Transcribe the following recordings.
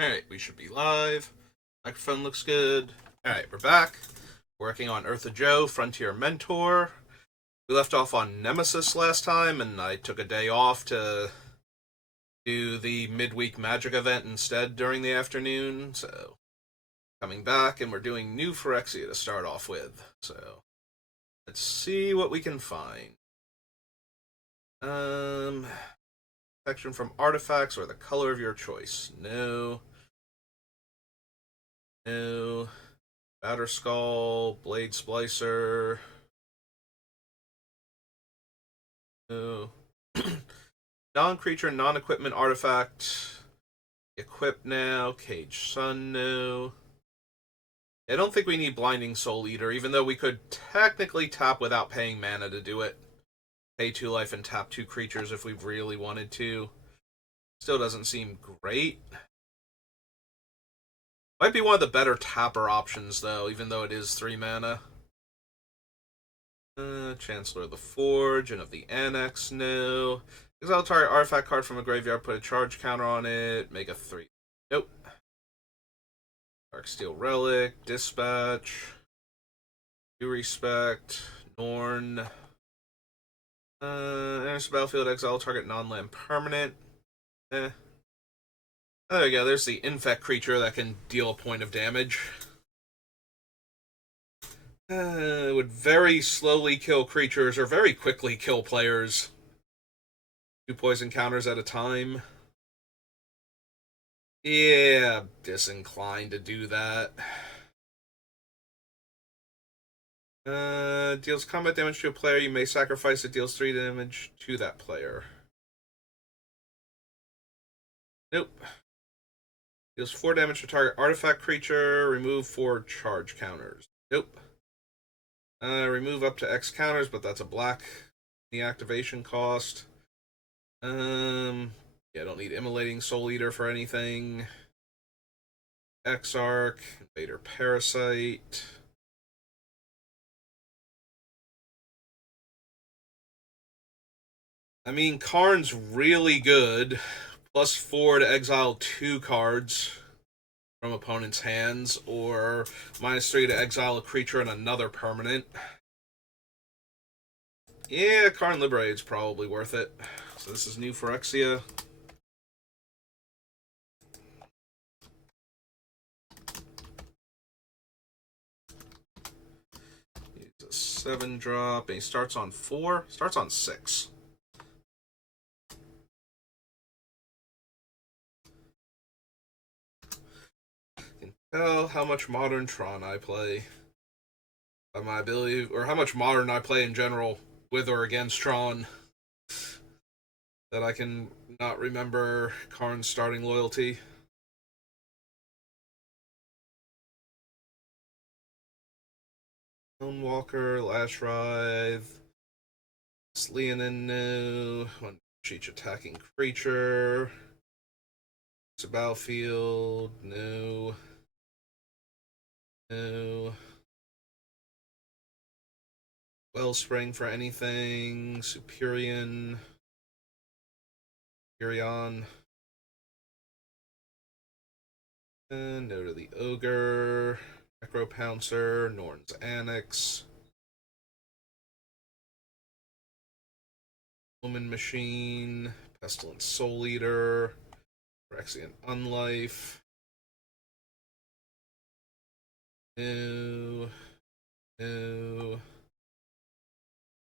Alright, we should be live. Microphone looks good. Alright, we're back. Working on Eartha Joe, Frontier Mentor. We left off on Nemesis last time, and I took a day off to do the midweek magic event instead during the afternoon. So, coming back, and we're doing new Phyrexia to start off with. So, let's see what we can find. Protection from artifacts or the color of your choice. No. No. Batter Skull, Blade Splicer. No. Non-creature, non-equipment artifact. Equip now. Cage Sun, no. I don't think we need Blinding Soul Eater, even though we could technically tap without paying mana to do it. Pay 2 life and tap 2 creatures if we really wanted to. Still doesn't seem great. Might be one of the better tapper options, though, even though it is 3 mana. Chancellor of the Forge and of the Annex, no. Exile target artifact card from a graveyard, put a charge counter on it, make a 3. Nope. Dark Steel Relic, Dispatch, Due Respect, Norn. Enters the battlefield, exile target non-land permanent. Eh. Oh, there you go, there's the infect creature that can deal a point of damage. It would very slowly kill creatures or very quickly kill players. 2 poison counters at a time. Yeah, disinclined to do that. Deals combat damage to a player. You may sacrifice it. Deals 3 damage to that player. Nope. Deals 4 damage to target artifact creature. Remove 4 charge counters. Nope. Remove up to X counters, but that's a black. The activation cost. Yeah, don't need Immolating Soul Eater for anything. Exarch, Invader Parasite. I mean, Karn's really good. +4 to exile 2 cards from opponent's hands, or -3 to exile a creature and another permanent. Yeah, Karn Liberate's probably worth it. So this is new Phyrexia. He's a 7-drop, and he starts on 4. Starts on 6. You can tell how much Modern Tron I play. By my ability, or how much Modern I play in general, with or against Tron. That I can not remember Karn's starting loyalty. Stonewalker, Lash Writhe, Leonin, no. One each attacking creature. It's a battlefield, no. No. Wellspring for anything. Superion. Superion. And no to the Ogre. Necropouncer. Norn's Annex. Woman Machine. Pestilent Soul Eater. Phyrexian Unlife. No. No.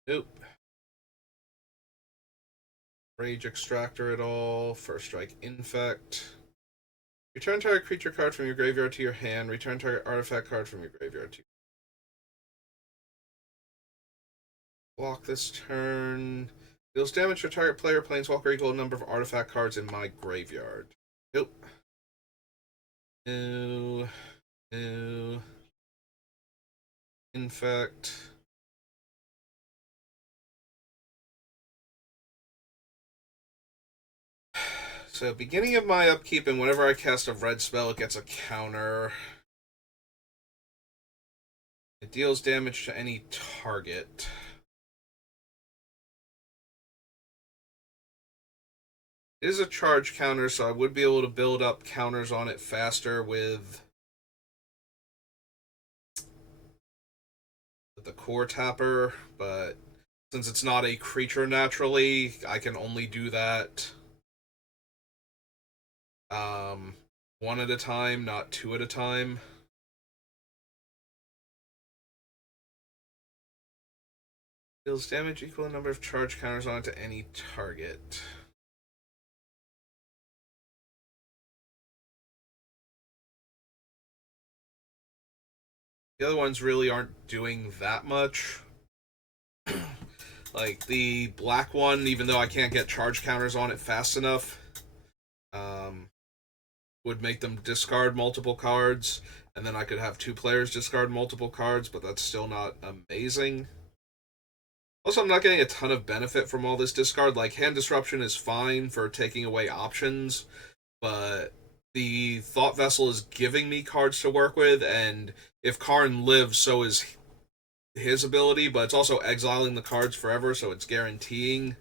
Nope. Rage Extractor at all. First Strike Infect. Return target creature card from your graveyard to your hand. Return target artifact card from your graveyard to your block this turn. Deals damage to target player, planeswalker equal number of artifact cards in my graveyard. Nope. No. No. Infect. So, beginning of my upkeep, and whenever I cast a red spell, it gets a counter. It deals damage to any target. It is a charge counter, so I would be able to build up counters on it faster with the core tapper, but since it's not a creature naturally, I can only do that um, one at a time, not two at a time. Deals damage equal to number of charge counters onto any target. The other ones really aren't doing that much. Like the black one, even though I can't get charge counters on it fast enough, um, would make them discard multiple cards, and then I could have two players discard multiple cards, but that's still not amazing. Also, I'm not getting a ton of benefit from all this discard. Like, Hand Disruption is fine for taking away options, but the Thought Vessel is giving me cards to work with, and if Karn lives, so is his ability, but it's also exiling the cards forever, so it's guaranteeing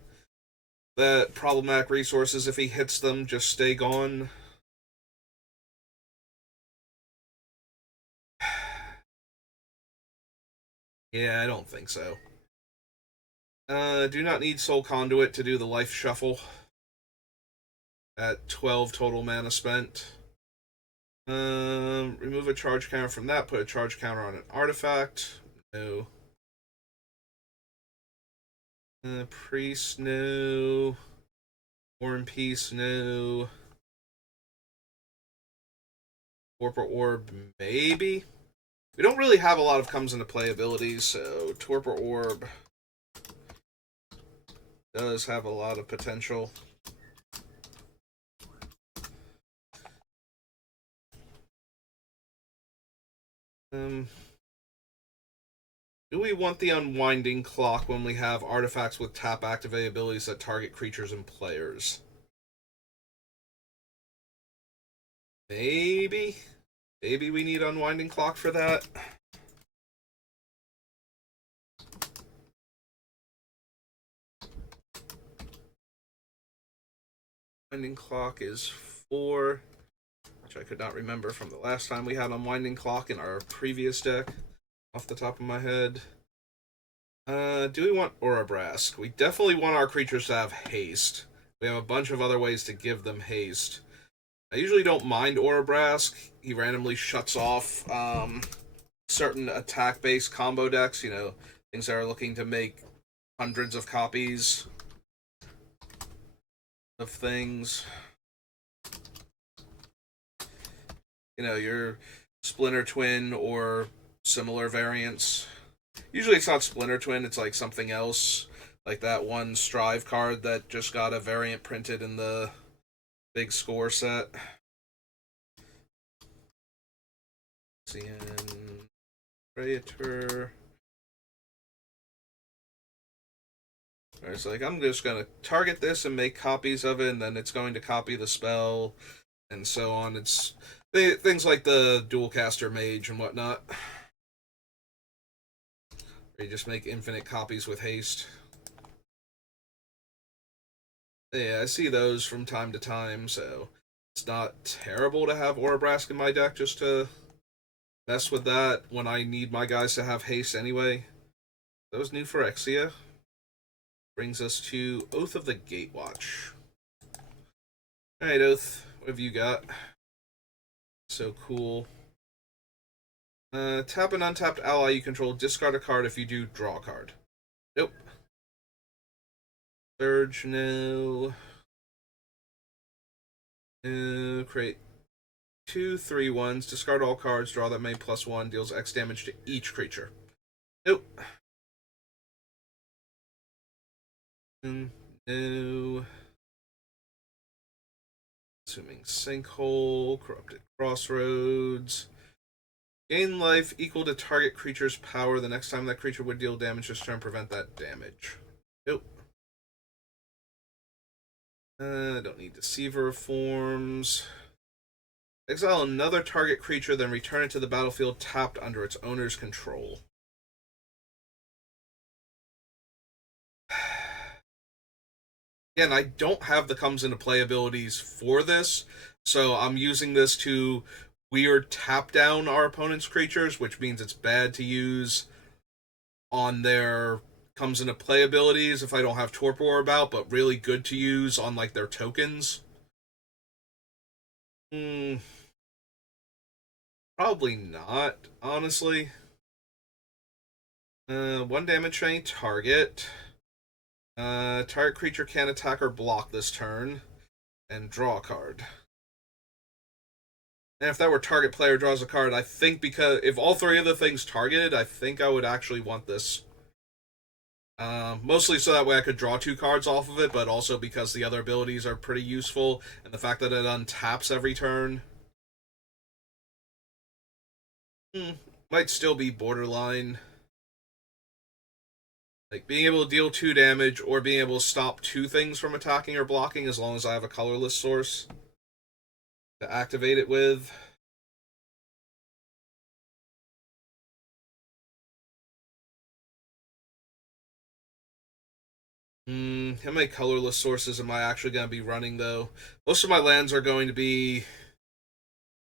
that problematic resources, if he hits them, just stay gone. Yeah, I don't think so. Do not need Soul Conduit to do the life shuffle at 12 total mana spent. Remove a charge counter from that, put a charge counter on an artifact. No. Priest, no. War and Peace, no. Torpor Orb, maybe? We don't really have a lot of comes into play abilities, so Torpor Orb does have a lot of potential. Do we want the Unwinding Clock when we have artifacts with tap activate abilities that target creatures and players? Maybe? Maybe we need Unwinding Clock for that. Unwinding Clock is 4, which I could not remember from the last time we had Unwinding Clock in our previous deck, off the top of my head. Do we want Orobrask? We definitely want our creatures to have haste. We have a bunch of other ways to give them haste. I usually don't mind Orobrask. He randomly shuts off certain attack-based combo decks, things that are looking to make hundreds of copies of things. Your Splinter Twin or similar variants. Usually it's not Splinter Twin, it's like something else. Like that one Strive card that just got a variant printed in the big score set. CN Praetor. It's like, I'm just going to target this and make copies of it, and then it's going to copy the spell, and so on. It's things like the Dualcaster Mage and whatnot. Where you just make infinite copies with haste. Yeah, I see those from time to time, so it's not terrible to have Orobrask in my deck just to mess with that when I need my guys to have haste anyway. That was new Phyrexia. Brings us to Oath of the Gatewatch. Alright, Oath, what have you got? So cool. Tap an untapped ally you control, discard a card. If you do, draw a card. Nope. Surge, no. Create 2/3/1s, discard all cards, draw that made +1, deals X damage to each creature. Nope. No. Assuming Sinkhole, Corrupted Crossroads. Gain life equal to target creature's power. The next time that creature would deal damage this turn, prevent that damage. Nope. Don't need Deceiver Reforms. Exile another target creature, then return it to the battlefield tapped under its owner's control. Again, I don't have the comes into play abilities for this, so I'm using this to weird tap down our opponent's creatures, which means it's bad to use on their comes into play abilities if I don't have Torpor about, but really good to use on like their tokens. Hmm, probably not, honestly. 1 damage to any target. Target creature can't attack or block this turn, and draw a card. And if that were target player draws a card, I think because if all three of the things targeted, I think I would actually want this. Mostly so that way I could draw 2 cards off of it, but also because the other abilities are pretty useful, and the fact that it untaps every turn. Might still be borderline. Like being able to deal 2 damage or being able to stop 2 things from attacking or blocking as long as I have a colorless source to activate it with. How many colorless sources am I actually going to be running though? Most of my lands are going to be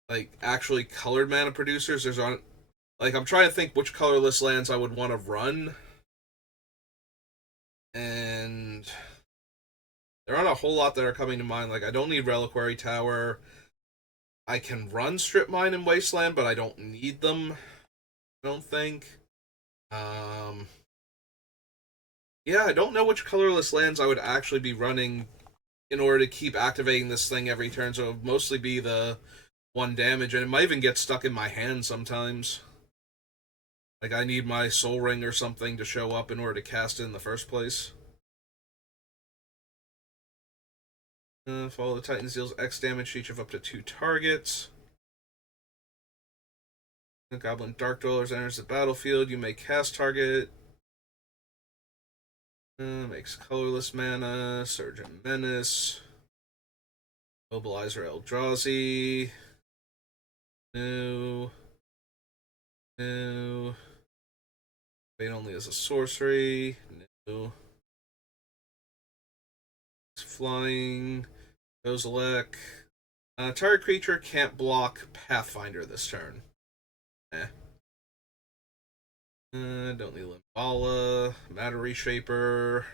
like actually colored mana producers. There's on like I'm trying to think which colorless lands I would want to run, and there aren't a whole lot that are coming to mind. Like I don't need Reliquary Tower. I can run Strip Mine and Wasteland, but I don't need them. I don't think. Um, yeah, I don't know which colorless lands I would actually be running in order to keep activating this thing every turn. So it would mostly be the 1 damage, and it might even get stuck in my hand sometimes. Like I need my Soul Ring or something to show up in order to cast it in the first place. Follow the Titans deals X damage to each of up to 2 targets. The Goblin Dark Dwellers enters the battlefield. You may cast target. Makes colorless mana. Surgeon Menace. Mobilizer Eldrazi. No. No. Fate only as a sorcery. No. It's flying. Kozilek. Target creature can't block Pathfinder this turn. Eh. Don't need Limbala. Matter Reshaper.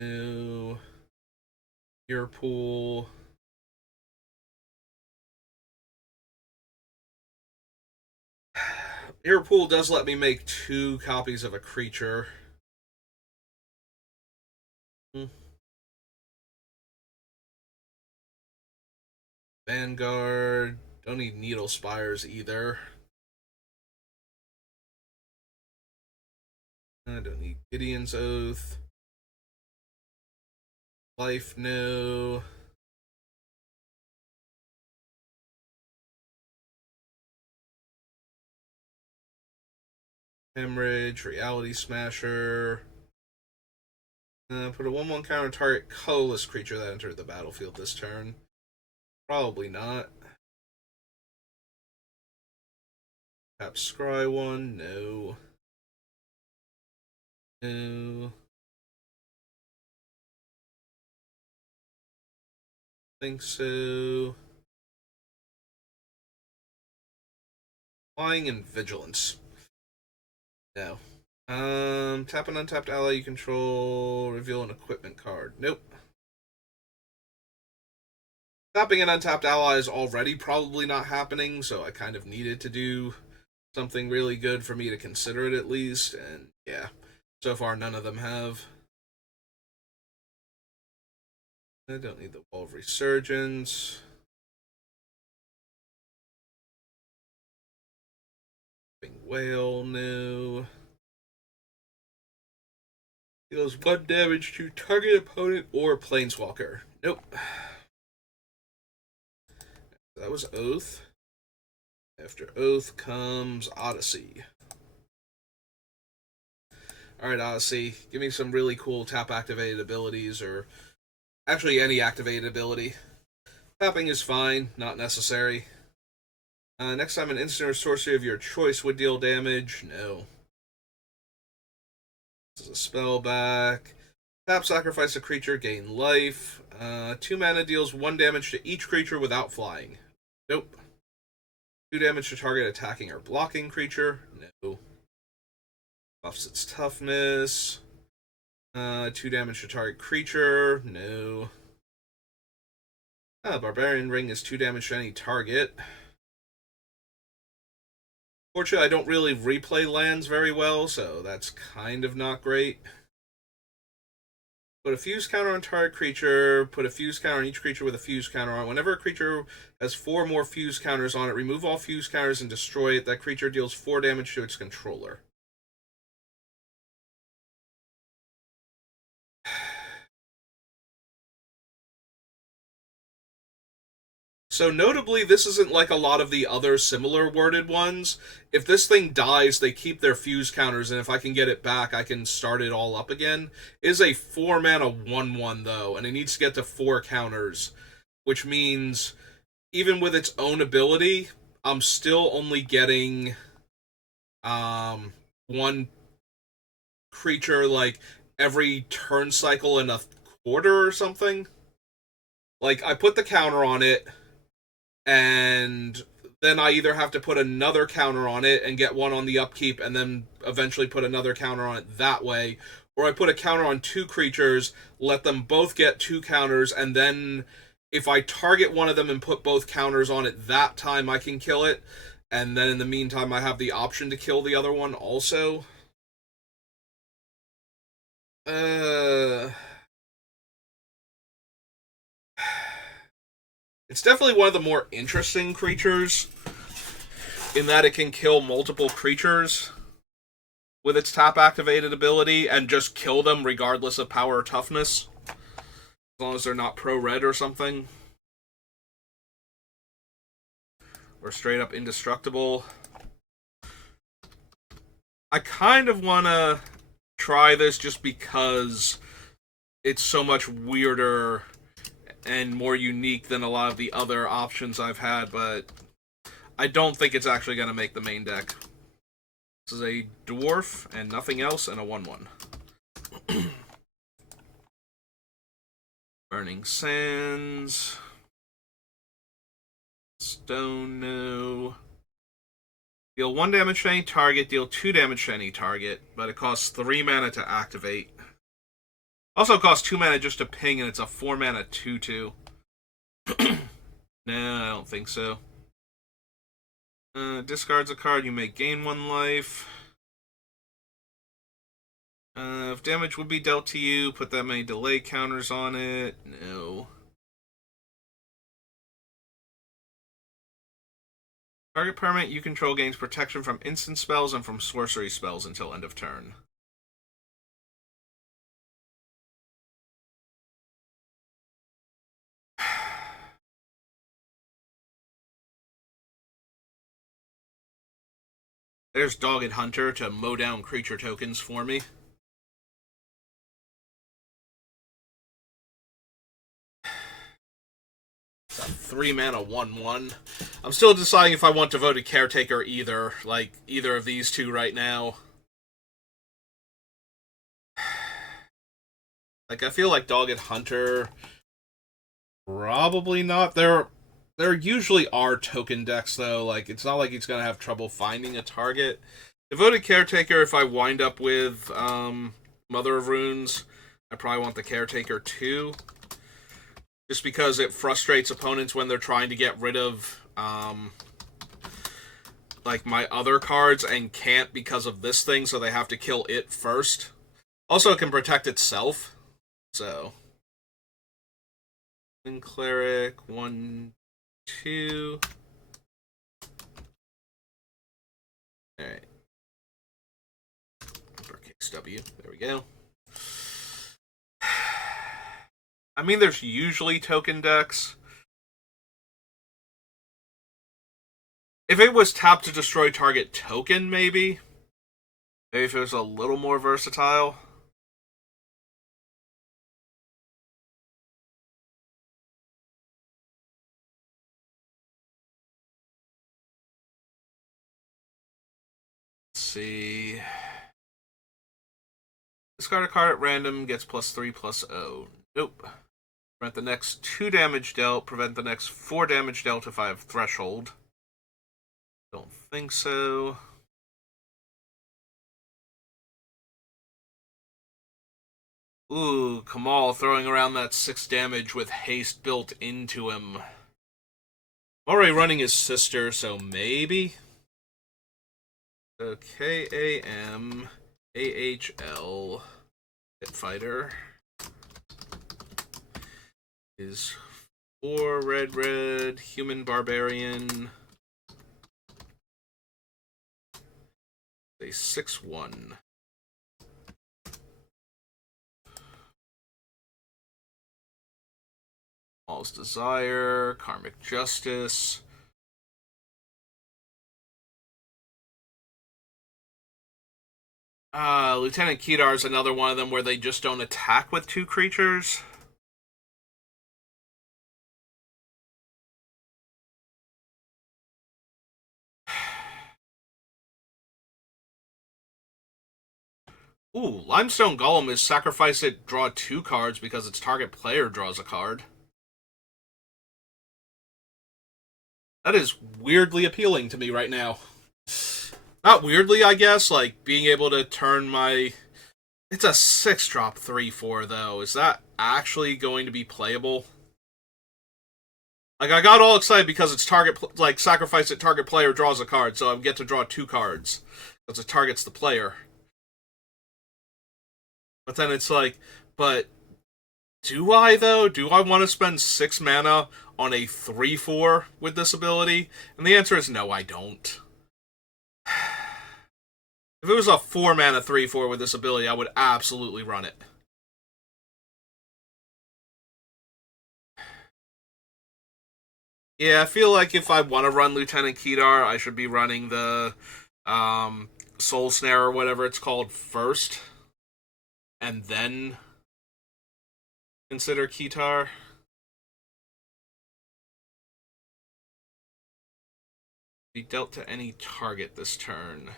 No. Earpool. Earpool does let me make 2 copies of a creature. Vanguard. Don't need Needle Spires either. I don't need Gideon's Oath. Life, no. Hemorrhage, Reality Smasher. Put a 1/1 counter target colorless creature that entered the battlefield this turn. Probably not. Tap Scry 1, no. No. Think so. Flying and Vigilance. No. Tap an untapped ally you control, reveal an equipment card. Nope. Tapping an untapped ally is already probably not happening, so I kind of needed to do something really good for me to consider it at least, and yeah. So far, none of them have. I don't need the Wall of Resurgence. Whale, no. Deals 1 damage to target opponent or planeswalker. Nope. That was Oath. After Oath comes Odyssey. Alright, Odyssey. Give me some really cool tap activated abilities, or actually any activated ability. Tapping is fine, not necessary. Next time an instant or sorcery of your choice would deal damage. No. This is a spell back. Tap, sacrifice a creature, gain life. 2 mana deals 1 damage to each creature without flying. Nope. 2 damage to target attacking or blocking creature. No. Buffs its toughness. 2 damage to target creature. No. Barbarian Ring is 2 damage to any target. Fortunately, I don't really replay lands very well, so that's kind of not great. Put a fuse counter on target creature. Put a fuse counter on each creature with a fuse counter on it. Whenever a creature has 4 more fuse counters on it, remove all fuse counters and destroy it. That creature deals 4 damage to its controller. So notably, this isn't like a lot of the other similar worded ones. If this thing dies, they keep their fuse counters, and if I can get it back, I can start it all up again. It is a 4-mana 1/1 though, and it needs to get to 4 counters, which means even with its own ability, I'm still only getting one creature like every turn cycle in a quarter or something. Like I put the counter on it, and then I either have to put another counter on it and get one on the upkeep, and then eventually put another counter on it that way, or I put a counter on 2 creatures, let them both get 2 counters, and then if I target one of them and put both counters on it that time, I can kill it, and then in the meantime, I have the option to kill the other one also. It's definitely one of the more interesting creatures in that it can kill multiple creatures with its tap activated ability and just kill them regardless of power or toughness, as long as they're not pro red or something, or straight up indestructible. I kind of want to try this just because it's so much weirder and more unique than a lot of the other options I've had, but I don't think it's actually going to make the main deck. This is a dwarf and nothing else, and a 1/1. Burning Sands. Stone, no. Deal 1 damage to any target, deal 2 damage to any target, but it costs 3 mana to activate. Also costs 2 mana just to ping, and it's a 4 mana 2/2. No, I don't think so. Discards a card, you may gain 1 life. If damage would be dealt to you, put that many delay counters on it. No. Target permanent you control gains protection from instant spells and from sorcery spells until end of turn. There's Dogged Hunter to mow down creature tokens for me. It's a 3 mana 1/1. I'm still deciding if I want Devoted Caretaker either, like either of these two right now. Like I feel like Dogged Hunter, probably not. There usually are token decks though. Like it's not like he's gonna have trouble finding a target. Devoted Caretaker, if I wind up with Mother of Runes, I probably want the Caretaker too. Just because it frustrates opponents when they're trying to get rid of like my other cards and can't because of this thing, so they have to kill it first. Also, it can protect itself. So, Cleric, 1, 2. Alright. Uppercase W. There we go. I mean, there's usually token decks. If it was tap to destroy target token, maybe. Maybe if it was a little more versatile. Let's see. Discard a card at random, gets +3/+0. Nope. Prevent the next 2 damage dealt. Prevent the next 4 damage dealt if I have Threshold. Don't think so. Ooh, Kamal throwing around that 6 damage with haste built into him. I'm already running his sister, so maybe? So KAMAHL Pit Fighter is 4 red, human barbarian. A 6/1. All's Desire, Karmic Justice. Lieutenant Kedar is another one of them where they just don't attack with 2 creatures. Ooh, Limestone Golem is sacrifice it, draw 2 cards because its target player draws a card. That is weirdly appealing to me right now. Not weirdly, I guess, like being able to turn my... It's a 6-drop 3/4, though. Is that actually going to be playable? Like, I got all excited because it's target... Like, sacrifice it, target player draws a card, so I get to draw 2 cards. Because it targets the player. But then it's like, but... Do I, though? Do I want to spend 6 mana on a 3/4 with this ability? And the answer is no, I don't. If it was a 4 mana 3/4 with this ability, I would absolutely run it. Yeah, I feel like if I want to run Lieutenant Kedar, I should be running the Soul Snare or whatever it's called first. And then consider Kedar. Be dealt to any target this turn.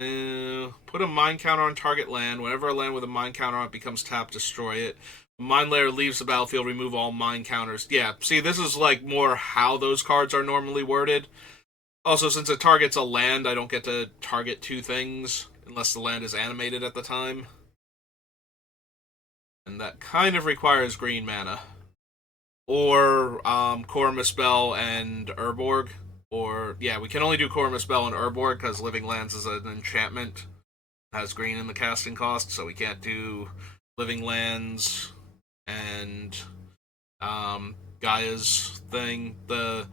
Put a mind counter on target land. Whenever a land with a mind counter on it becomes tapped, destroy it. Mind Layer leaves the battlefield, remove all mind counters. Yeah, see, this is like more how those cards are normally worded. Also, since it targets a land, I don't get to target 2 things unless the land is animated at the time. And that kind of requires green mana. Or Core Misspell and Urborg. Or, yeah, we can only do Core Misspell and Urborg because Living Lands is an enchantment. It has green in the casting cost, so we can't do Living Lands and Gaia's thing. The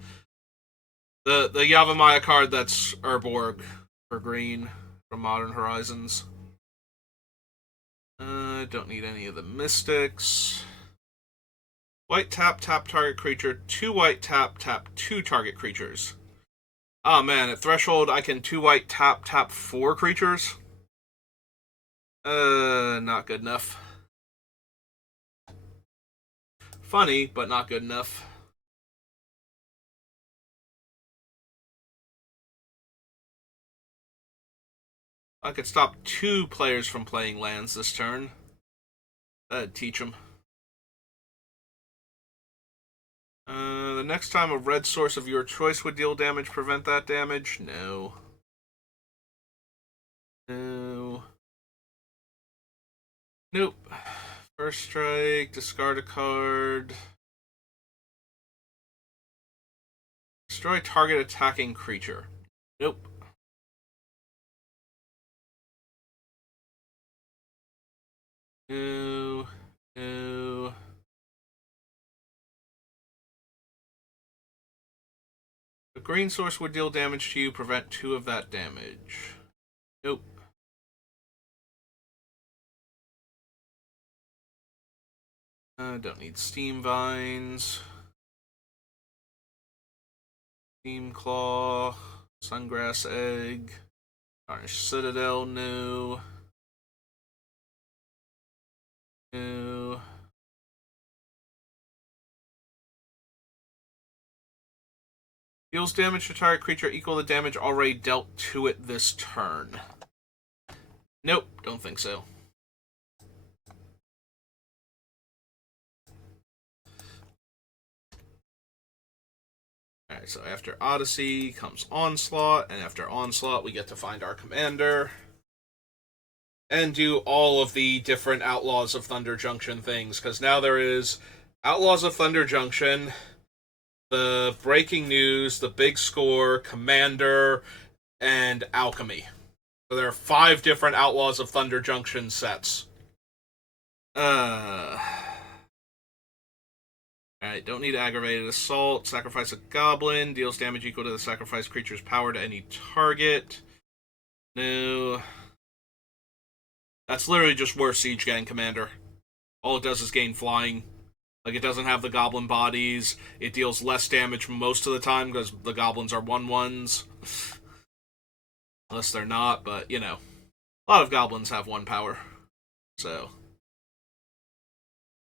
Yavimaya card that's Urborg for green from Modern Horizons. Don't need any of the Mystics. White tap target creature. 2 white tap 2 target creatures. Oh man, at Threshold I can 2 white tap 4 creatures. Not good enough. Funny, but not good enough. I could stop 2 players from playing lands this turn. That'd teach them. The next time a red source of your choice would deal damage, prevent that damage? No. No. Nope. First strike, discard a card. Destroy target attacking creature. Nope. No. No. A green source would deal damage to you, prevent 2 of that damage. Nope. Don't need Steam Vines. Steam Claw. Sungrass Egg. Tarnished Citadel, no. No. Deals damage to target creature equal to damage already dealt to it this turn. Nope, don't think so. Alright, so after Odyssey comes Onslaught, and after Onslaught we get to find our commander. And do all of the different Outlaws of Thunder Junction things, because now there is Outlaws of Thunder Junction, the Breaking News, the Big Score, Commander, and Alchemy. So there are 5 different Outlaws of Thunder Junction sets. Alright, don't need Aggravated Assault. Sacrifice a Goblin. Deals damage equal to the sacrificed creature's power to any target. No. That's literally just worse Siege Gang Commander. All it does is gain flying. Like, it doesn't have the Goblin bodies. It deals less damage most of the time because the Goblins are 1/1s. Unless they're not, but, you know. A lot of Goblins have 1 power. So.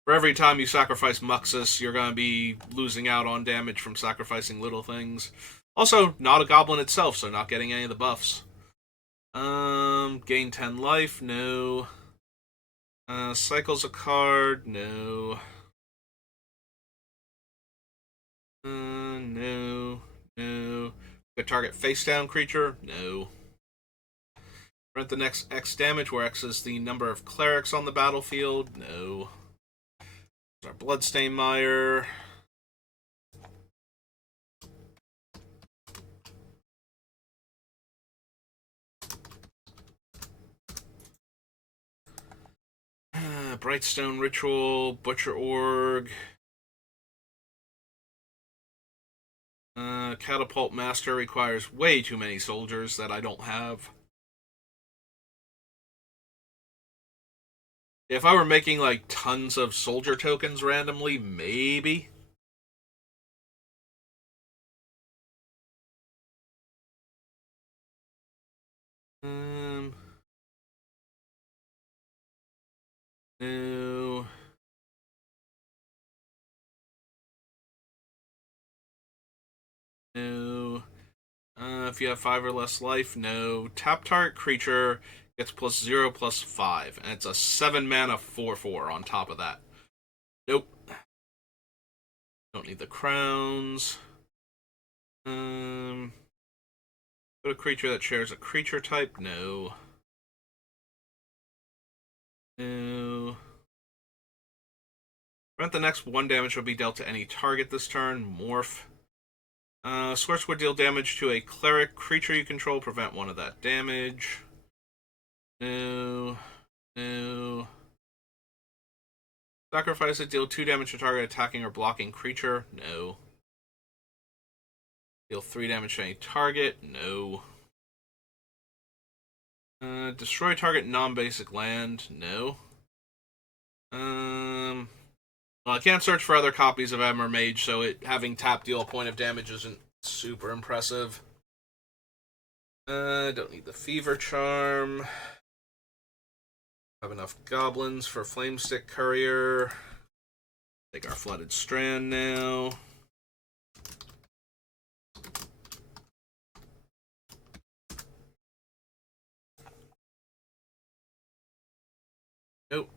For every time you sacrifice Muxus, you're going to be losing out on damage from sacrificing little things. Also, not a Goblin itself, so not getting any of the buffs. Gain 10 life, no. Cycles a card, no. No. Could target face-down creature, no. Grant the next X damage, where X is the number of clerics on the battlefield, no. Our Bloodstain Mire. Brightstone Ritual, Butcher Org. Catapult Master requires way too many soldiers that I don't have. If I were making, like, tons of soldier tokens randomly, maybe. No. No. If you have 5 or less life, no. Tap target creature gets +0/+5, and it's a 7 mana 4/4 on top of that. Nope. Don't need the crowns. Put a creature that shares a creature type, no. No. Grant the next 1 damage will be dealt to any target this turn. Morph. Scorch would deal damage to a cleric creature you control. Prevent 1 of that damage. No. Sacrifice it. Deal 2 damage to target attacking or blocking creature. No. Deal 3 damage to any target. No. Destroy target non-basic land. No. Well, I can't search for other copies of Ember Mage, so having tap deal a point of damage isn't super impressive. Don't need the Fever Charm. Have enough goblins for Flamestick Courier. Take our Flooded Strand now. Nope.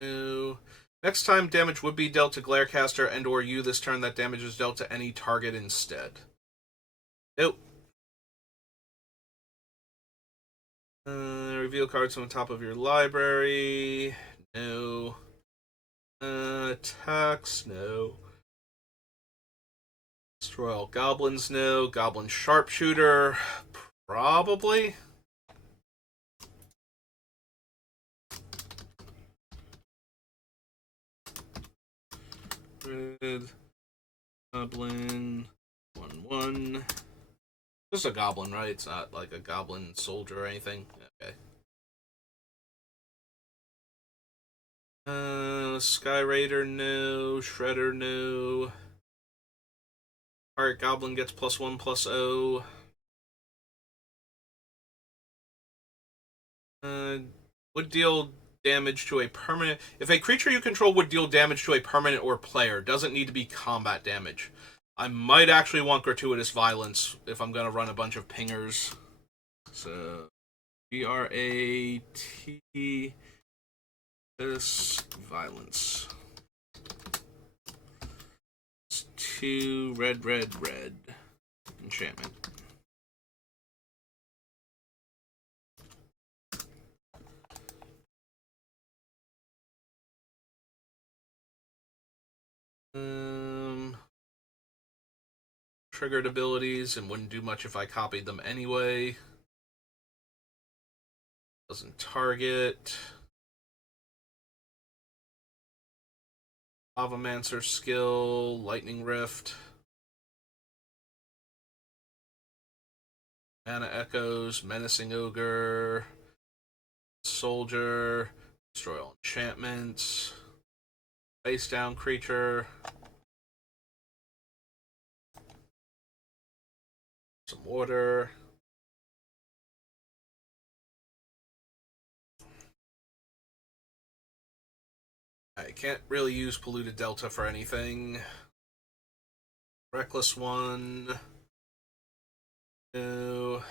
No. Next time, damage would be dealt to Glarecaster and or you. This turn, that damage is dealt to any target instead. Nope. Reveal cards from the top of your library. No. Attacks. No. Destroy all goblins. No. Goblin Sharpshooter. Probably. Red. Goblin. 1/1. Just a goblin, right? It's not like a goblin soldier or anything. Okay. Sky Raider, no. Shredder, no. Target Goblin gets +1/+0. Would deal damage to a permanent. If a creature you control would deal damage to a permanent or player, doesn't need to be combat damage. I might actually want Gratuitous Violence if I'm going to run a bunch of pingers. So, G-R-A-T this violence. It's 2 red, red, red. Enchantment. Triggered abilities and wouldn't do much if I copied them anyway. Doesn't target. Lavamancer skill, Lightning Rift. Mana Echoes, Menacing Ogre, Soldier, destroy all enchantments, face down creature, some water. I can't really use Polluted Delta for anything. Reckless one. No.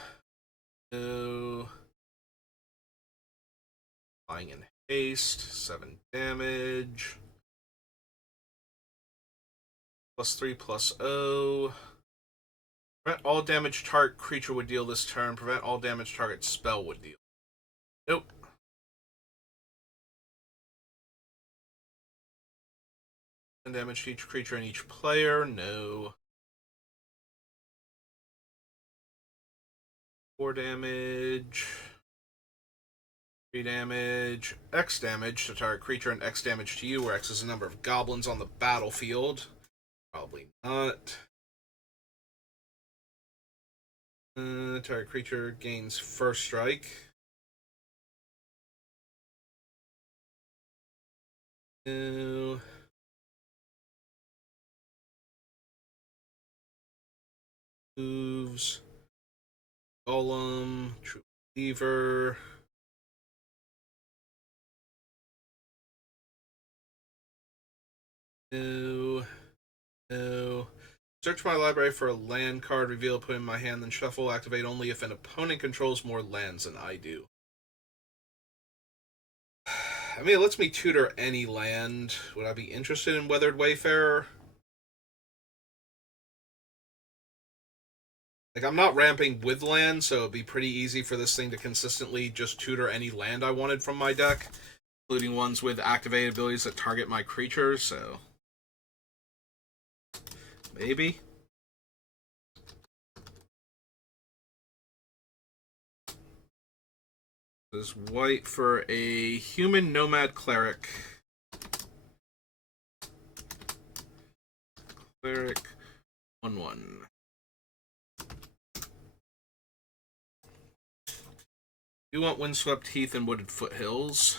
No. Flying in haste. 7 damage. +3/+0. Prevent all damage target creature would deal this turn. Prevent all damage target spell would deal. Nope. And damage to each creature and each player. No. 4 damage. 3 damage. X damage to target creature and X damage to you, where X is the number of goblins on the battlefield. Probably not. Target creature gains first strike. No. Moves. Golem. True Believer. No. No. Search my library for a land card, reveal, put in my hand, then shuffle, activate only if an opponent controls more lands than I do. I mean, it lets me tutor any land. Would I be interested in Weathered Wayfarer? Like, I'm not ramping with land, so it'd be pretty easy for this thing to consistently just tutor any land I wanted from my deck, including ones with activated abilities that target my creatures, so... maybe? This is white for a human nomad cleric. Cleric 1/1. You want Windswept Heath and Wooded Foothills.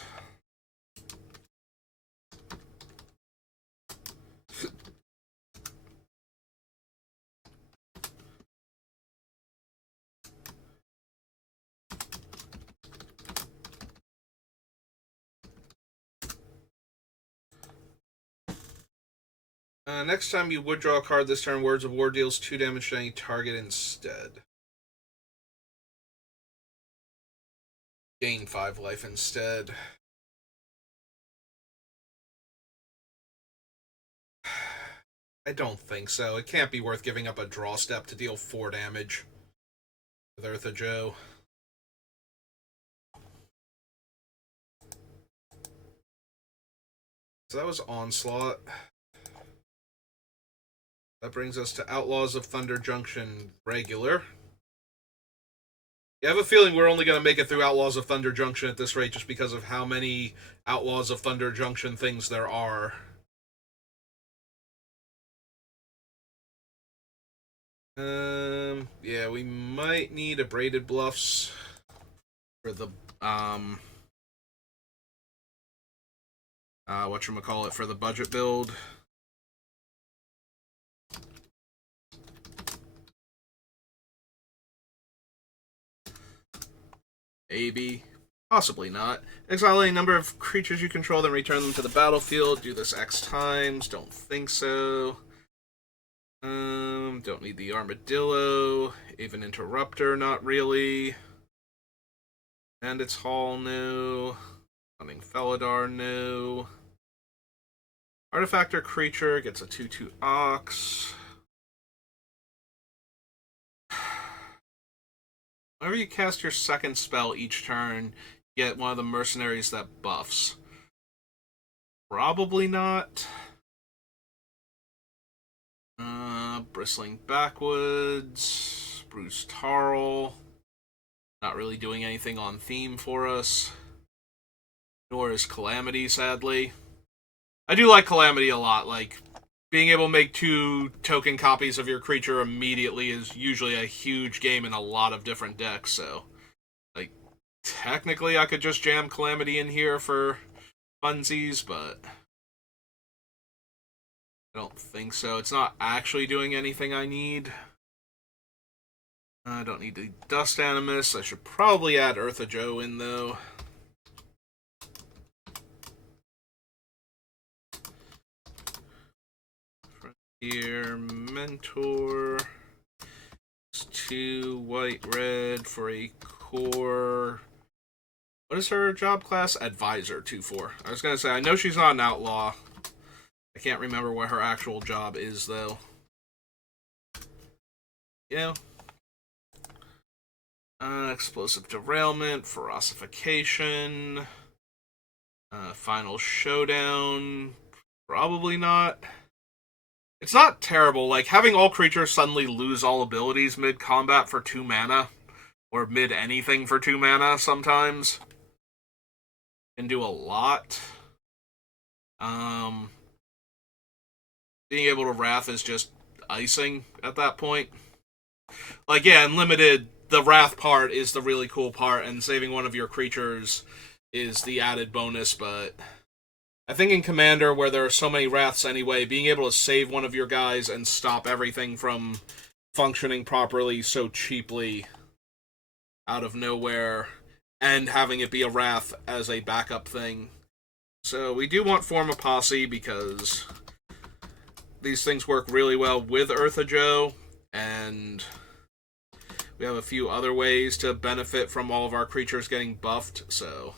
Next time you would draw a card this turn, Words of War deals 2 damage to any target instead. Gain 5 life instead. I don't think so. It can't be worth giving up a draw step to deal 4 damage with Ertha Joe. So that was Onslaught. That brings us to Outlaws of Thunder Junction regular. I have a feeling we're only going to make it through Outlaws of Thunder Junction at this rate just because of how many Outlaws of Thunder Junction things there are. Yeah, we might need a Braided Bluffs for the, whatchamacallit, for the budget build. Maybe. Possibly not. Exile any number of creatures you control, then return them to the battlefield. Do this X times. Don't think so. Don't need the Armadillo. Even Interrupter, not really. Bandit's Hall new. Hunting Felidar new. Artifact or creature gets a 2/2 Ox. Whenever you cast your second spell each turn, you get one of the mercenaries that buffs. Probably not. Bristling Backwoods. Bruce Tarl. Not really doing anything on theme for us. Nor is Calamity, sadly. I do like Calamity a lot. Like, being able to make 2 token copies of your creature immediately is usually a huge game in a lot of different decks, so, like, technically I could just jam Calamity in here for funsies, but I don't think so. It's not actually doing anything I need. I don't need the Dust Animus. I should probably add Ertha Joe in, though. Frontier Mentor. 2 white red for a core. What is her job class? Advisor 2/4. I was gonna say, I know she's not an outlaw. I can't remember what her actual job is, though. Yeah. Explosive Derailment, Ferocification, Final Showdown, probably not. It's not terrible, like, having all creatures suddenly lose all abilities mid-combat for 2 mana, or mid-anything for 2 mana sometimes, can do a lot. Being able to Wrath is just icing at that point. Like, yeah, in Limited, the Wrath part is the really cool part, and saving one of your creatures is the added bonus, but I think in Commander, where there are so many Wraths anyway, being able to save one of your guys and stop everything from functioning properly so cheaply out of nowhere, and having it be a Wrath as a backup thing. So we do want Form a Posse, because these things work really well with Ertha Joe, and we have a few other ways to benefit from all of our creatures getting buffed, so,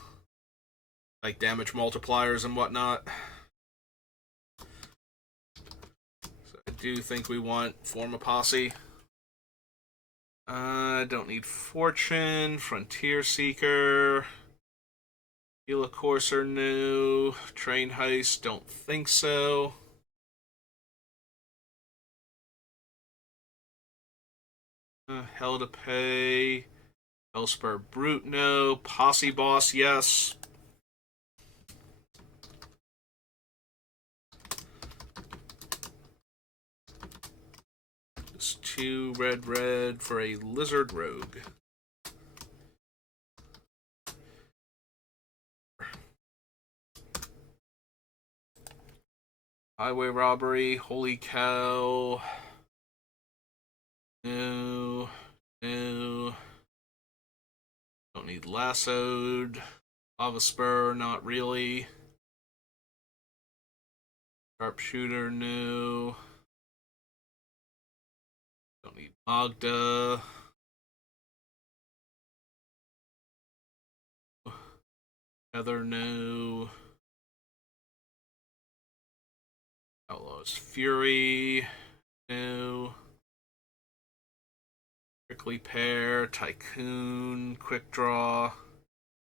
like damage multipliers and whatnot. So I do think we want Form a Posse. Don't need Fortune, Frontier Seeker, Gila Courser new, Train Heist, don't think so. Hell to Pay, Elspur Brute no, Posse Boss yes. Just 2 red for a Lizard Rogue. Highway Robbery, Holy Cow. No. Don't need Lassoed. Lava Spur, not really. Sharpshooter, no. Don't need Magda. Heather, no. Outlaws Fury, no. Prickly Pear, Tycoon, Quick Draw.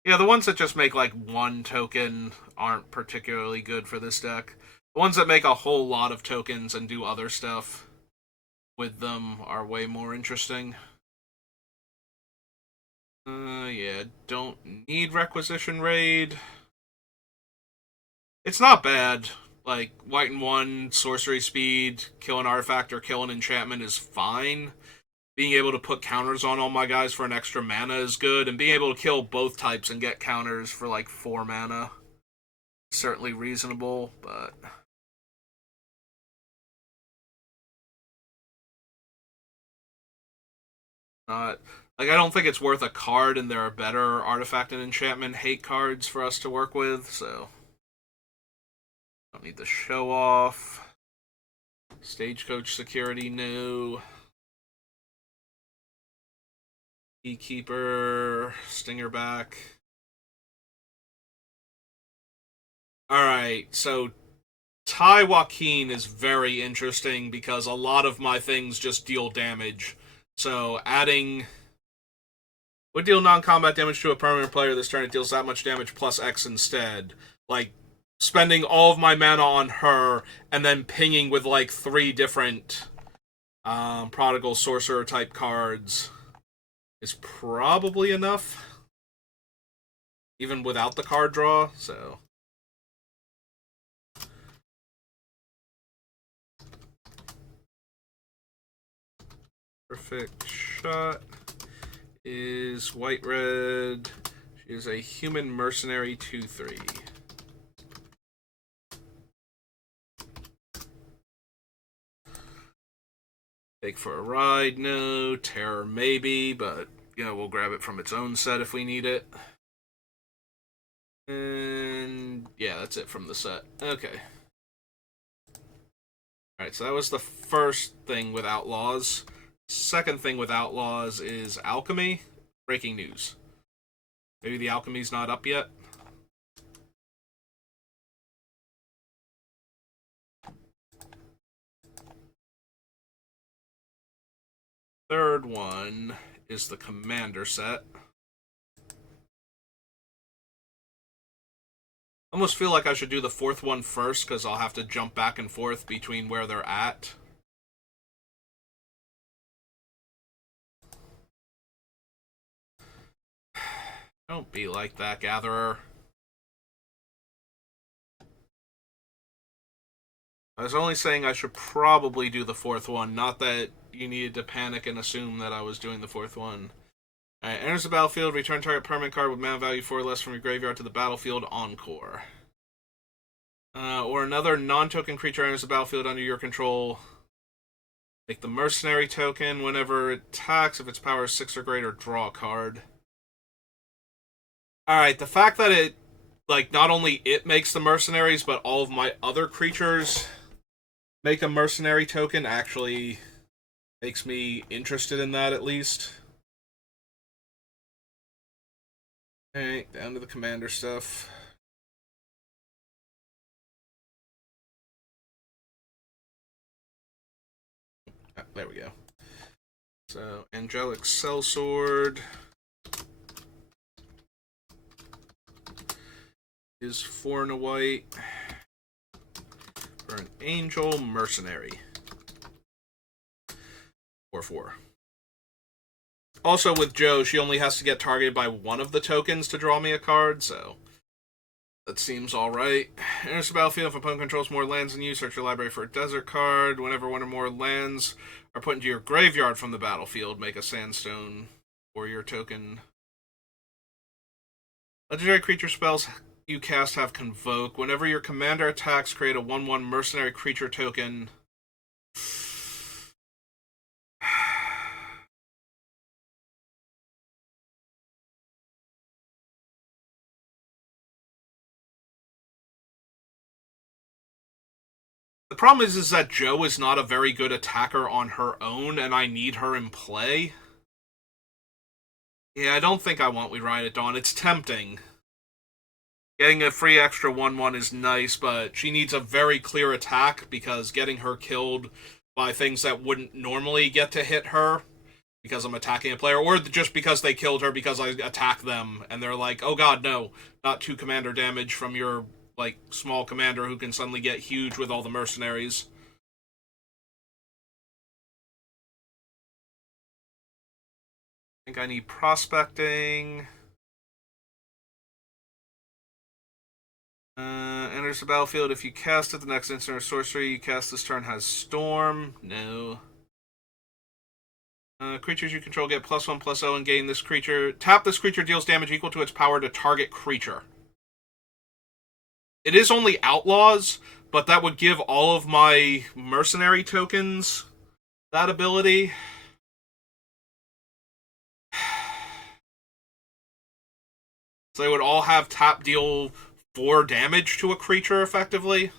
Yeah, the ones that just make like 1 token aren't particularly good for this deck. The ones that make a whole lot of tokens and do other stuff with them are way more interesting. Yeah, don't need Requisition Raid. It's not bad. Like, white and 1, sorcery speed, kill an artifact or kill an enchantment is fine. Being able to put counters on all my guys for an extra mana is good, and being able to kill both types and get counters for like 4 mana is certainly reasonable, but not. Like, I don't think it's worth a card, and there are better artifact and enchantment hate cards for us to work with, so don't need the show off. Stagecoach Security, no. Beekeeper, Stinger back. Alright, so Ty Joaquin is very interesting because a lot of my things just deal damage. So adding would deal non-combat damage to a permanent player this turn. It deals that much damage plus X instead. Like spending all of my mana on her and then pinging with like 3 different Prodigal Sorcerer type cards is probably enough, even without the card draw. So perfect shot is white red. She is a human mercenary 2/3. Take for a ride, no. Terror, maybe, but we'll grab it from its own set if we need it. And yeah, that's it from the set. Okay. Alright, so that was the first thing with Outlaws. Second thing with Outlaws is Alchemy. Breaking news. Maybe the Alchemy's not up yet. Third one is the Commander set. I almost feel like I should do the fourth one first because I'll have to jump back and forth between where they're at. Don't be like that, Gatherer. I was only saying I should probably do the fourth one, not that you needed to panic and assume that I was doing the fourth one. Alright, enters the battlefield, return target permanent card with mana value 4 or less from your graveyard to the battlefield, Encore. Or another non-token creature enters the battlefield under your control. Make the Mercenary token whenever it attacks. If its power is 6 or greater, draw a card. Alright, the fact that it, like, not only it makes the Mercenaries, but all of my other creatures make a Mercenary token actually makes me interested in that, at least. Alright, down to the Commander stuff. Ah, there we go. So, Angelic Sellsword is 4 and a white for an Angel Mercenary. 4/4. Also, with Jo, she only has to get targeted by one of the tokens to draw me a card, so that seems alright. Enters the battlefield. If opponent controls more lands than you, search your library for a desert card. Whenever one or more lands are put into your graveyard from the battlefield, make a Sandstone Warrior token. Legendary creature spells you cast have Convoke. Whenever your commander attacks, create a 1/1 mercenary creature token. The problem is that Jo is not a very good attacker on her own, and I need her in play. Yeah, I don't think I want We Ride at Dawn. It's tempting. Getting a free extra 1/1 is nice, but she needs a very clear attack because getting her killed by things that wouldn't normally get to hit her because I'm attacking a player, or just because they killed her because I attack them and they're like, oh god, no, not 2 commander damage from your like small commander who can suddenly get huge with all the mercenaries. I think I need prospecting. Enters the battlefield. If you cast it, the next instant or sorcery you cast this turn has Storm. No. Creatures you control get +1/+0 and gain this creature. Tap this creature deals damage equal to its power to target creature. It is only Outlaws, but that would give all of my mercenary tokens that ability. So they would all have tap deal 4 damage to a creature, effectively.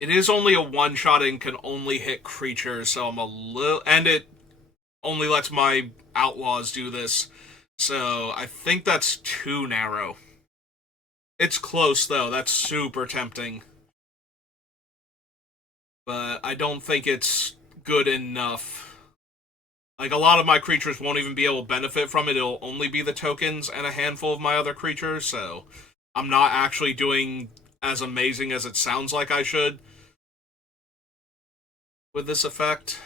It is only a one-shot and can only hit creatures, so I'm a little... And it only lets my outlaws do this, so I think that's too narrow. It's close, though. That's super tempting. But I don't think it's good enough. Like, a lot of my creatures won't even be able to benefit from it. It'll only be the tokens and a handful of my other creatures, so I'm not actually doing as amazing as it sounds like I should with this effect.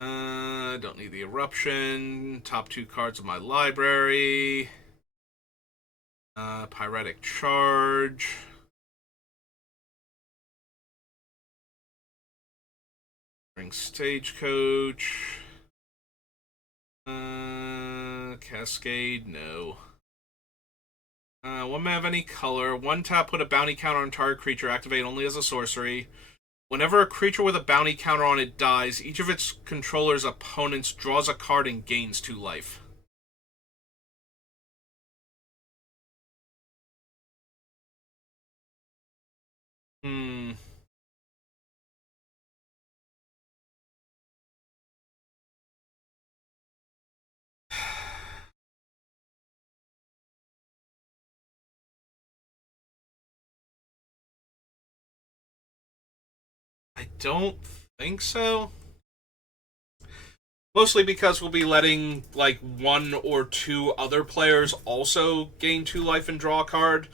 Don't need the eruption. Top two cards of my library. Pyretic charge. Bring stagecoach. Cascade, no. One mana of any color. One tap, put a bounty counter on target creature. Activate only as a sorcery. Whenever a creature with a bounty counter on it dies, each of its controller's opponents draws a card and gains 2 life. Hmm. I don't think so. Mostly because we'll be letting, like, 1 or 2 other players also gain 2 life and draw a card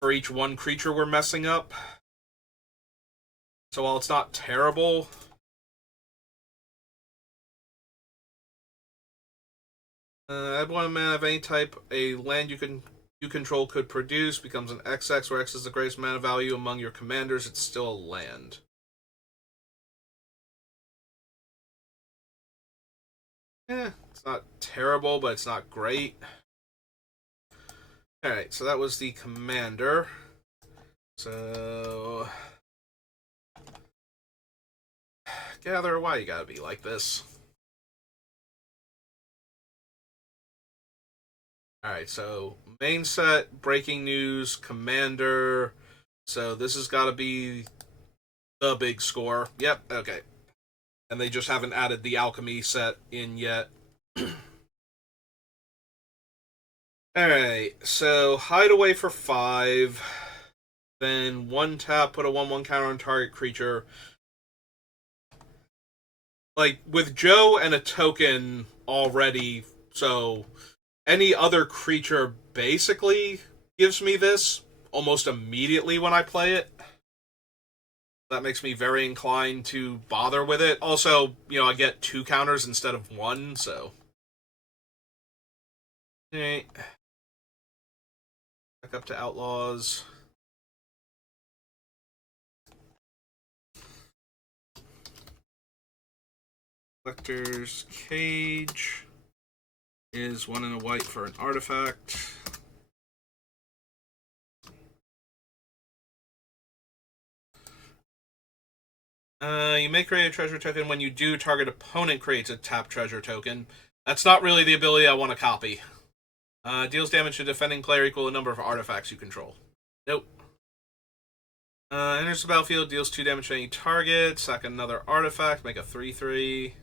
for each one creature we're messing up. So while it's not terrible, add 1 mana of any type a land you control could produce becomes an XX, where X is the greatest mana value among your commanders. It's still a land. It's not terrible, but it's not great. Alright, so that was the commander. So... Gather, why you gotta be like this? Alright, so main set, breaking news, commander. So this has gotta be the big score. Yep, okay. And they just haven't added the alchemy set in yet. Alright, so hideaway for 5. Then 1 tap, put a 1/1 counter on target creature. Like, with Joe and a token already, so any other creature basically gives me this almost immediately when I play it. That makes me very inclined to bother with it. Also, I get 2 counters instead of 1, so... Alright. Back up to Outlaws. Collector's Cage is 1 and a white for an artifact. You may create a treasure token. When you do, target opponent creates a tap treasure token. That's not really the ability I want to copy. Deals damage to defending player equal to the number of artifacts you control. Nope. Enters the battlefield, deals 2 damage to any target. Sack another artifact, make a 3/3.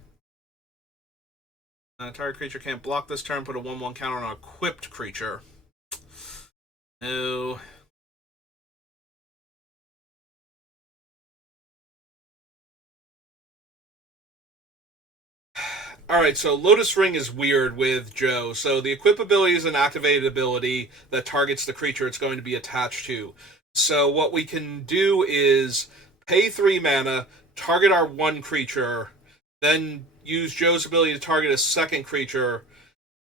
Target creature can't block this turn. Put a 1/1 counter on an equipped creature. No. Alright, so Lotus Ring is weird with Joe. So the equip ability is an activated ability that targets the creature it's going to be attached to. So what we can do is pay 3 mana, target our 1 creature, then use Joe's ability to target a second creature,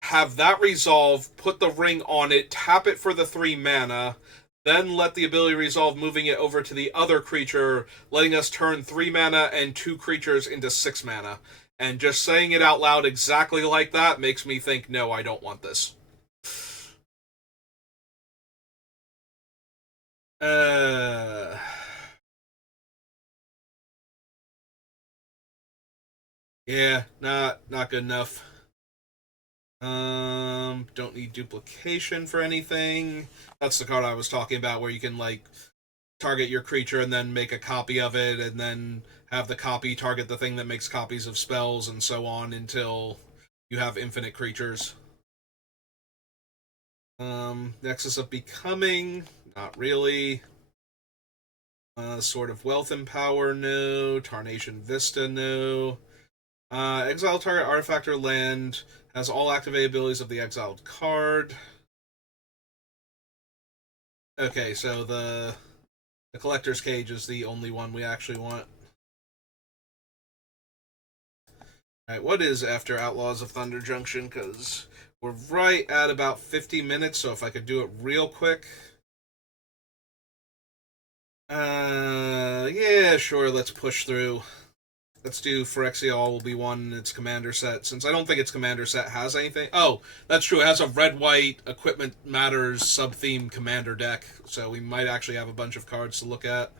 have that resolve, put the ring on it, tap it for the 3 mana, then let the ability resolve, moving it over to the other creature, letting us turn 3 mana and 2 creatures into 6 mana. And just saying it out loud exactly like that makes me think, no, I don't want this. Yeah, not good enough. Don't need duplication for anything. That's the card I was talking about, where you can, like, target your creature and then make a copy of it, and then have the copy target the thing that makes copies of spells, and so on until you have infinite creatures. Nexus of Becoming, not really. Sword of Wealth and Power, no. Tarnation Vista, no. Exile target artifact or land has all activated abilities of the exiled card. Okay, so the Collector's Cage is the only one we actually want. Alright, what is after Outlaws of Thunder Junction? Because we're right at about 50 minutes, so if I could do it real quick. Yeah, sure, let's push through. Let's do Phyrexial will be one in its commander set, since I don't think its commander set has anything. Oh, that's true, it has a red-white Equipment Matters sub-themed commander deck, so we might actually have a bunch of cards to look at.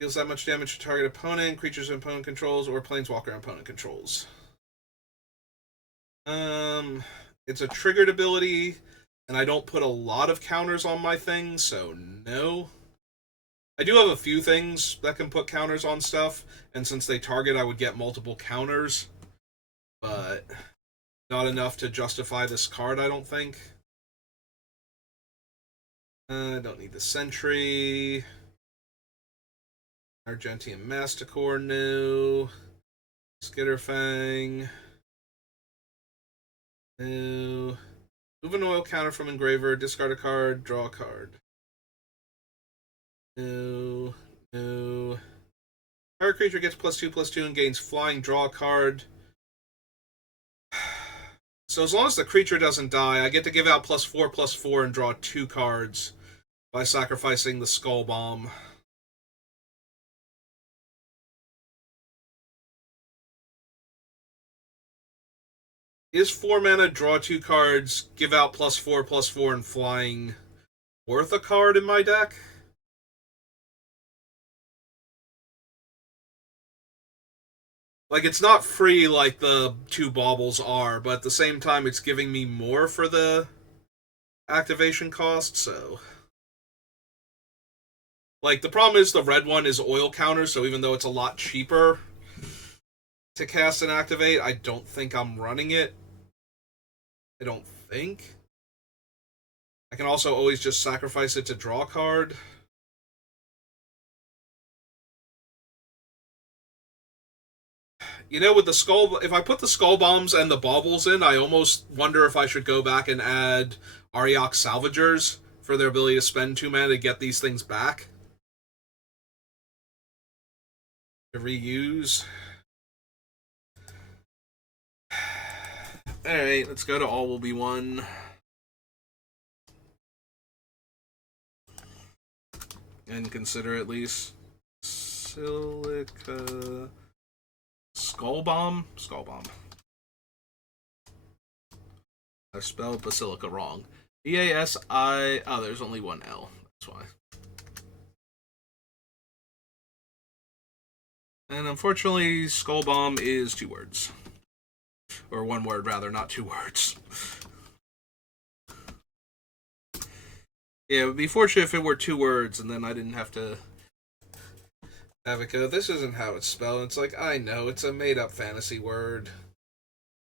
Deals that much damage to target opponent, creatures opponent controls, or planeswalker opponent controls. It's a triggered ability, and I don't put a lot of counters on my things, so no. I do have a few things that can put counters on stuff, and since they target, I would get multiple counters, but not enough to justify this card, I don't think. I don't need the Sentry. Argentian Masticore, no. Skitterfang. No. Move an oil counter from Engraver, discard a card, draw a card. No. No. Target creature gets +2/+2 and gains flying, draw a card. So as long as the creature doesn't die, I get to give out +4/+4 and draw 2 cards by sacrificing the Skull Bomb. Is 4 mana, draw 2 cards, give out +4/+4 and flying worth a card in my deck? Like, it's not free like the 2 baubles are, but at the same time it's giving me more for the activation cost, so... Like, the problem is the red one is oil counter, so even though it's a lot cheaper to cast and activate, I don't think I'm running it. I don't think. I can also always just sacrifice it to draw a card. You know, with the skull, if I put the skull bombs and the baubles in, I almost wonder if I should go back and add Ariok Salvagers for their ability to spend 2 mana to get these things back. To reuse. Alright, let's go to All Will Be One. And consider at least Silica... Skull Bomb? Skull Bomb. I spelled Basilica wrong. B-A-S-I... Oh, there's only one L. That's why. And unfortunately, Skull Bomb is 2 words. Or 1 word, rather, not 2 words. Yeah, it would be fortunate if it were 2 words, and then I didn't have to have it go, this isn't how it's spelled. It's like, I know, it's a made-up fantasy word.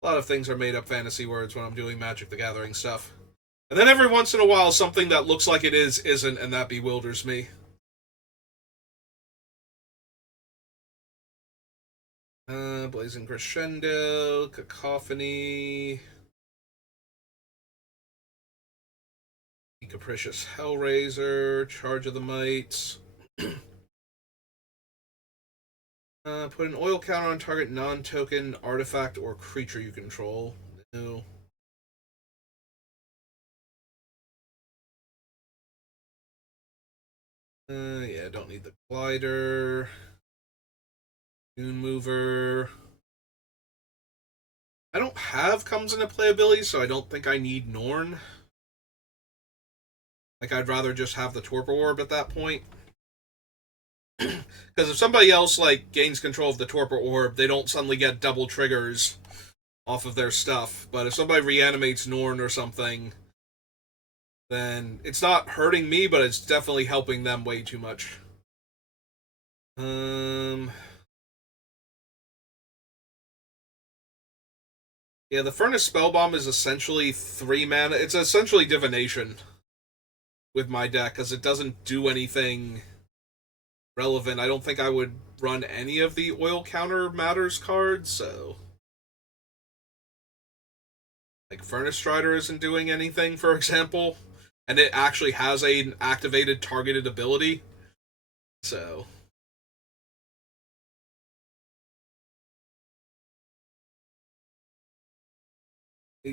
A lot of things are made-up fantasy words when I'm doing Magic the Gathering stuff. And then every once in a while, something that looks like it is, isn't, and that bewilders me. Blazing Crescendo, Cacophony, Capricious Hellraiser, Charge of the Mites. Put an oil counter on target non-token artifact or creature you control. No. Yeah, don't need the Glider. Dune Mover. I don't have comes into playability, so I don't think I need Norn. Like, I'd rather just have the Torpor Orb at that point. Because if somebody else, like, gains control of the Torpor Orb, they don't suddenly get double triggers off of their stuff. But if somebody reanimates Norn or something, then it's not hurting me, but it's definitely helping them way too much. Um, yeah, the Furnace Spellbomb is essentially 3 mana. It's essentially Divination with my deck because it doesn't do anything relevant. I don't think I would run any of the Oil Counter Matters cards, so like Furnace Strider isn't doing anything, for example, and it actually has an activated targeted ability. So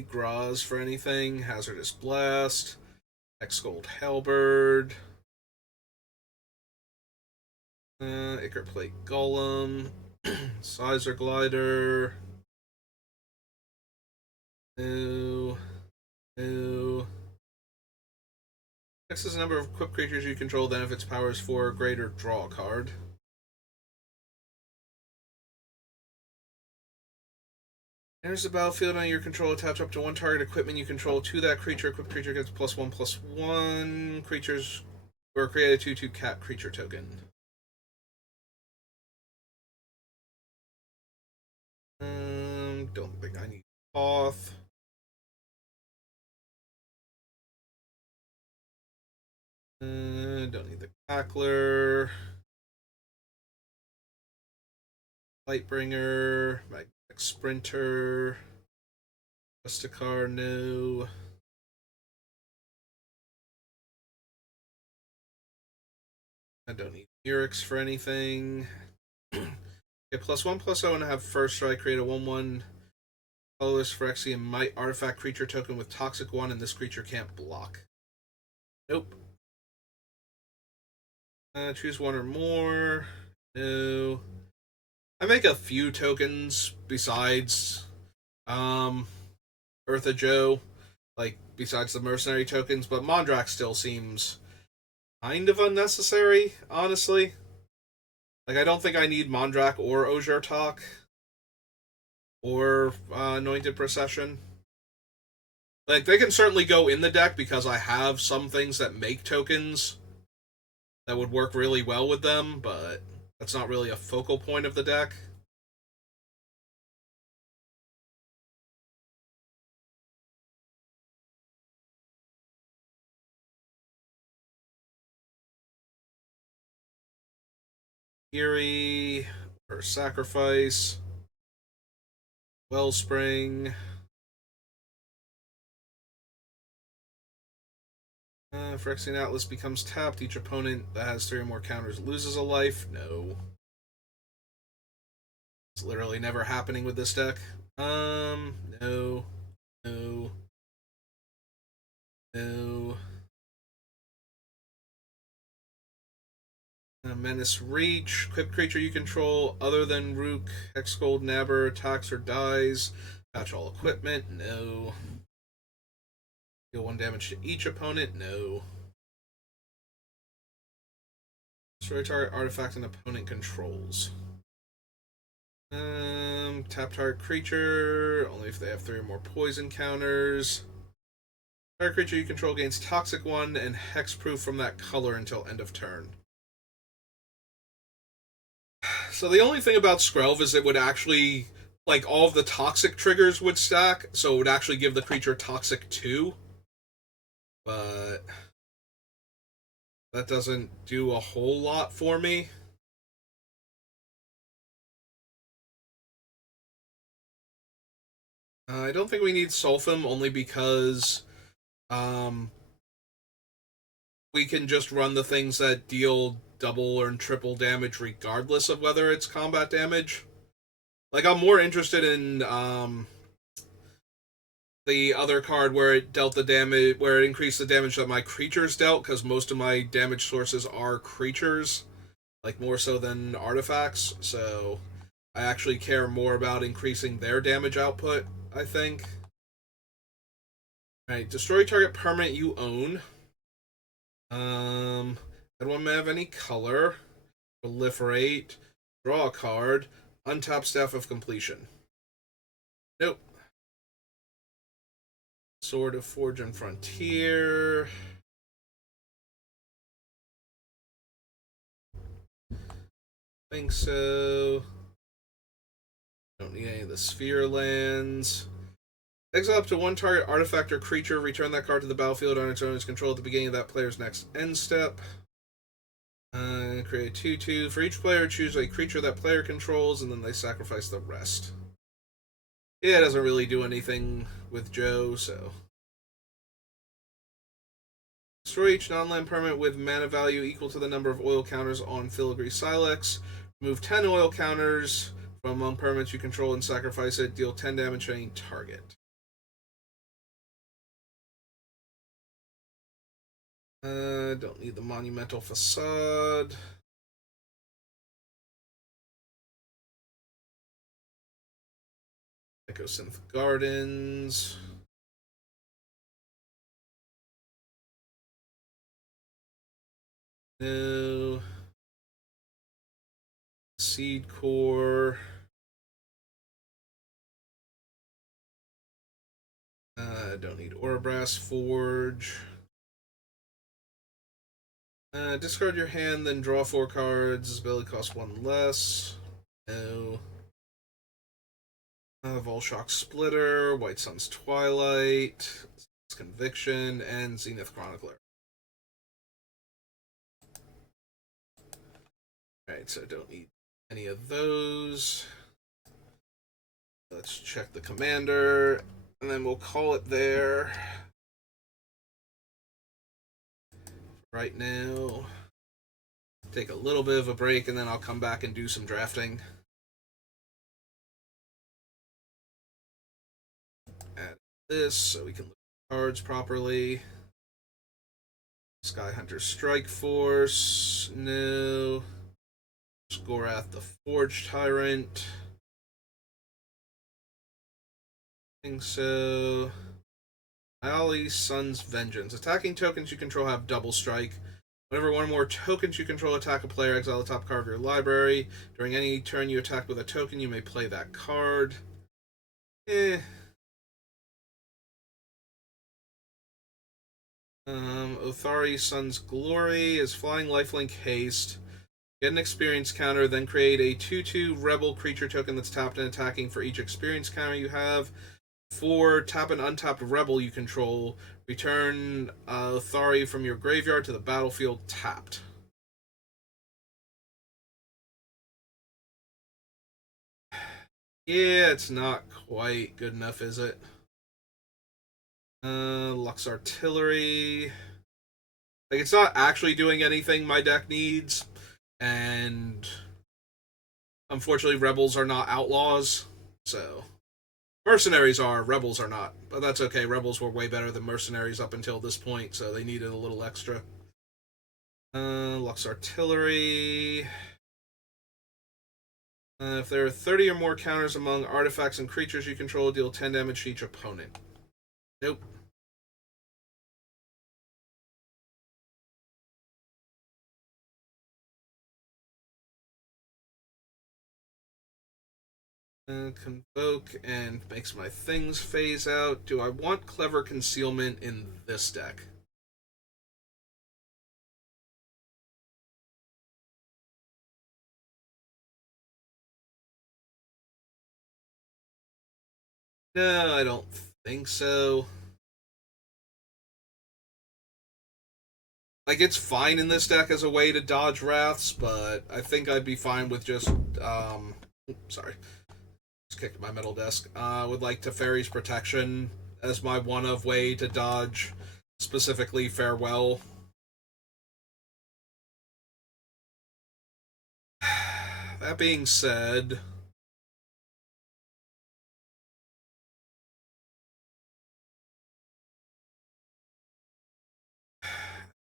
Graz for anything, Hazardous Blast, X-Gold Halberd, Ichor Plate Golem, Sizer Glider, no, no. X is the number of equipped creatures you control, then if its power is 4 or greater, draw a card. Enters the battlefield on your control, attach up to one target equipment you control to that creature. Equipped creature gets +1/+1. Creatures or create a 2/2 cat creature token. Don't think I need Off. Don't need the Cackler. Lightbringer. Magnetic Sprinter. Justicar, no. I don't need Lyrics for anything. Okay, +1/+0 and have first strike. Create a 1/1 colorless Phyrexian Might artifact creature token with Toxic 1, and this creature can't block. Nope. Choose one or more. No. I make a few tokens besides Ertha Joe, like besides the mercenary tokens, but Mondrak still seems kind of unnecessary, honestly. Like, I don't think I need Mondrak or Ozurtok or Anointed Procession. Like, they can certainly go in the deck because I have some things that make tokens that would work really well with them, but that's not really a focal point of the deck. Eerie, or Sacrifice, Wellspring. Phyrexian Atlas becomes tapped. Each opponent that has 3 or more counters loses a life. No. It's literally never happening with this deck. No. No. No. Menace Reach. Equipped creature you control other than Rook, Hexgold, Nabber, attacks or dies. Patch all equipment. No. Deal 1 damage to each opponent. No. Destroy target artifact an opponent controls. Tap target creature only if they have 3 or more poison counters. Target creature you control gains Toxic 1 and Hexproof from that color until end of turn. So the only thing about Skrelv is it would actually, like, all of the Toxic triggers would stack, so it would actually give the creature Toxic 2. But that doesn't do a whole lot for me. I don't think we need Sulfim only because we can just run the things that deal double or triple damage regardless of whether it's combat damage. Like, I'm more interested in the other card where it dealt the damage, where it increased the damage that my creatures dealt, because most of my damage sources are creatures, like more so than artifacts. So I actually care more about increasing their damage output, I think. Alright, destroy target permanent you own. I don't have any color. Proliferate. Draw a card. Untap Staff of Completion. Nope. Sword of Forge and Frontier. Think so. Don't need any of the sphere lands. Exile up to one target artifact or creature. Return that card to the battlefield on its owner's control at the beginning of that player's next end step. Create a 2/2. For each player, choose a creature that player controls, and then they sacrifice the rest. Yeah, it doesn't really do anything with Joe, so. Destroy each non-land permanent with mana value equal to the number of oil counters on Filigree Silex. Remove 10 oil counters from among permanents you control and sacrifice it. Deal 10 damage to any target. Don't need the Monumental Facade. Ecosynth Gardens. No. Seed Core. Don't need Orabrass Forge. Discard your hand, then draw 4 cards. This ability costs 1 less. No. Volshock Splitter, White Sun's Twilight, Conviction, and Zenith Chronicler. Alright, so don't need any of those. Let's check the commander, and then we'll call it there. Right now, take a little bit of a break, and then I'll come back and do some drafting. Add this so we can look at cards properly. Skyhunter Strike Force, no. Skorath the Forge Tyrant. I think so. Ali's Sun's Vengeance. Attacking tokens you control have double strike. Whenever one or more tokens you control attack a player, exile the top card of your library. During any turn you attack with a token, you may play that card. Othari Sun's Glory is Flying Lifelink Haste. Get an experience counter, then create a 2/2 Rebel creature token that's tapped and attacking for each experience counter you have. For tap an untapped Rebel you control, return Othari from your graveyard to the battlefield tapped. Yeah, it's not quite good enough, is it? Lux Artillery. Like, it's not actually doing anything my deck needs, and unfortunately, Rebels are not outlaws, so. Mercenaries are, Rebels are not, but that's okay. Rebels were way better than Mercenaries up until this point, so they needed a little extra. Lux Artillery. If there are 30 or more counters among artifacts and creatures you control, deal 10 damage to each opponent. Nope. Convoke and makes my things phase out. Do I want Clever Concealment in this deck? No, I don't think so. Like, it's fine in this deck as a way to dodge Wraths, but I think I'd be fine with just, sorry. Just kicked my metal desk. Would like Teferi's Protection as my one-of way to dodge, specifically Farewell. That being said,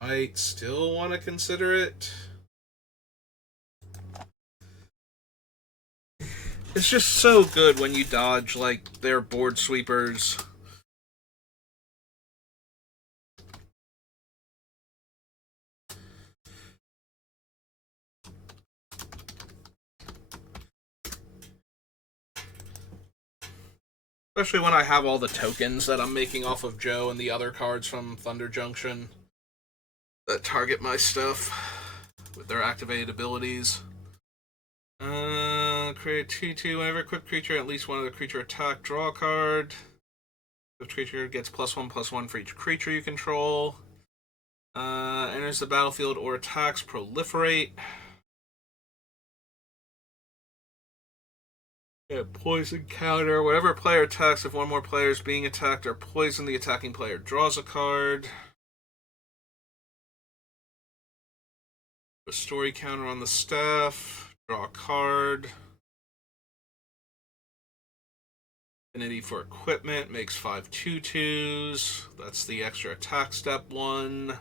I still want to consider it. It's just so good when you dodge, like, their board sweepers. Especially when I have all the tokens that I'm making off of Joe and the other cards from Thunder Junction that target my stuff with their activated abilities. Create 2/2. Whenever equipped creature, at least one of the creature attack, draw a card. Equipped creature gets +1/+1 for each creature you control. Enters the battlefield or attacks, proliferate. Yeah, poison counter. Whatever player attacks, if one more player is being attacked or poisoned, the attacking player draws a card. A story counter on the staff. Draw a card. Affinity for equipment makes 5 2/2s. That's the extra attack step one.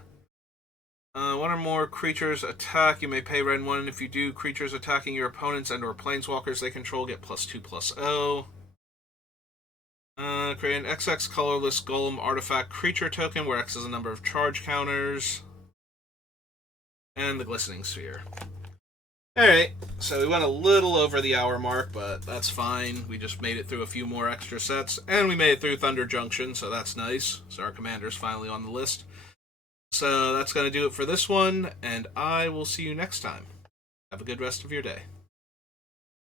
One or more creatures attack. You may pay red 1. If you do, creatures attacking your opponents and/or planeswalkers they control get +2/+0. Create an XX colorless golem artifact creature token where X is a number of charge counters. And the glistening sphere. Alright, so we went a little over the hour mark, but that's fine. We just made it through a few more extra sets, and we made it through Thunder Junction, so that's nice. So our commander's finally on the list. So that's going to do it for this one, and I will see you next time. Have a good rest of your day.